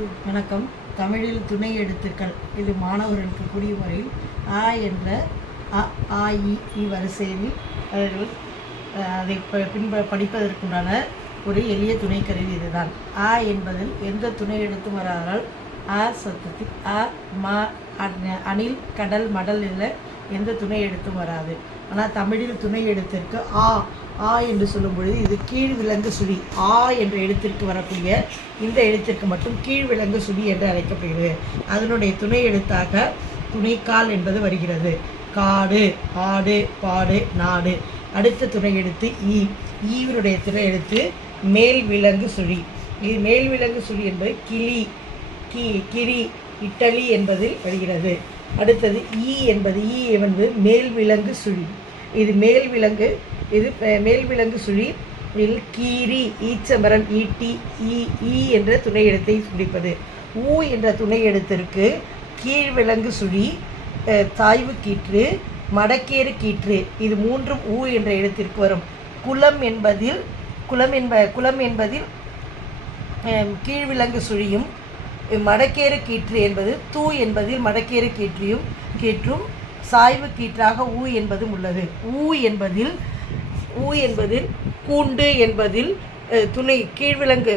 வணக்கம். தமிழில் துணை எழுத்துக்கள். இது மாணவர்களுக்கு புரியும் முறையில் ஆ என்ற அ ஆ இ வரிசையில் அவர்கள் அதை ப- பின்ப படிப்பதற்குண்டான ஒரு எளிய துணை கருவி இதுதான். ஆ என்பதில் எந்த துணை எழுத்தும் வராதால் ஆ சத்தத்தில் அ ம அணில் கடல் மடல் இல்லை எந்த துணை எழுத்தும் வராது. ஆனால் தமிழில் துணை எழுத்திற்கு ஆ ஆ என்று சொல்லும் பொழுது இது கீழ் விலங்கு சுழி ஆ என்ற எழுத்திற்கு வரக்கூடிய இந்த எழுத்திற்கு மட்டும் கீழ் விலங்கு சுழி என்று அழைக்கப்படுகிறது. அதனுடைய துணை எழுத்தாக துணைக்கால் என்பது வருகிறது. காடு ஆடு பாடு நாடு. அடுத்த துணை எழுத்து ஈ. ஈவினுடைய துணை எழுத்து மேல் விலங்கு சுழி. இது மேல் விலங்கு சுழி என்பது கிளி கி கிரி இட்டலி என்பதில் வருகிறது. அடுத்தது ஈ என்பது ஈ என்பது மேல் விலங்கு சுழி. இது மேல் விலங்கு இது மேல் விலங்கு சுழி இதில் கீரி ஈச்சமரம் ஈட்டி ஈ ஈ என்ற துணை எழுத்தை குறிப்பது ஊ என்ற துணை எழுத்திற்கு கீழ் விலங்கு சுழி அஹ், தாய்வு கீற்று மடக்கேறு கீற்று இது மூன்றும் ஊ என்ற எழுத்திற்கு வரும். குலம் என்பதில் குலம் என்ப குலம் என்பதில் கீழ்விலங்கு சுழியும் மடக்கேறு கீற்று என்பது தூ என்பதில் மடக்கேறு கீற்றியும் கீற்றும் சாய்வு கீற்றாக ஊ என்பதும் உள்ளது. ஊ என்பதில் ஊ என்பதில் கூண்டு என்பதில் துணை கீழ்விலங்கு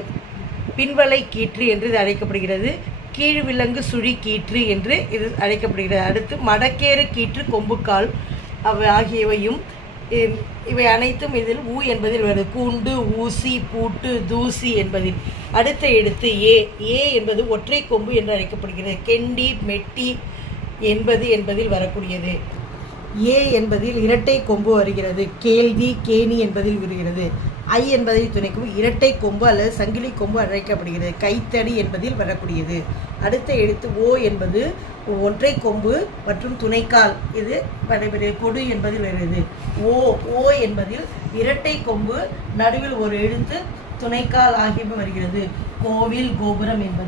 பின்வலை கீற்று என்று இது அழைக்கப்படுகிறது. கீழ்விலங்கு சுழி கீற்று என்று இது அழைக்கப்படுகிறது. அடுத்து மடக்கேறு கீற்று கொம்புக்கால் அவை ஆகியவையும் இவை அனைத்தும் இதில் ஊ என்பதில் வருது. கூண்டு ஊசி பூட்டு தூசி என்பதில். அடுத்த எழுத்து ஏ. ஏ என்பது ஒற்றை கொம்பு என்று அழைக்கப்படுகிறது. கெண்டி மெட்டி என்பது என்பதில் வரக்கூடியது. ஏ என்பதில் இரட்டை கொம்பு வருகிறது. கேள்வி கேணி என்பதில் வருகிறது. ஐ என்பதை துணைக்கும் இரட்டை கொம்பு அல்லது சங்கிலி கொம்பு அழைக்கப்படுகிறது. கைத்தடி என்பதில் வரக்கூடியது. அடுத்த எழுத்து ஓ என்பது ஒற்றை கொம்பு மற்றும் துணைக்கால். இது நடைபெறுகிறது கொடு என்பதில் வருகிறது. ஓ ஓ என்பதில் இரட்டை கொம்பு நடுவில் ஒரு எழுத்து துணைக்கால் ஆகியவை வருகிறது. கோவில் கோபுரம் என்பது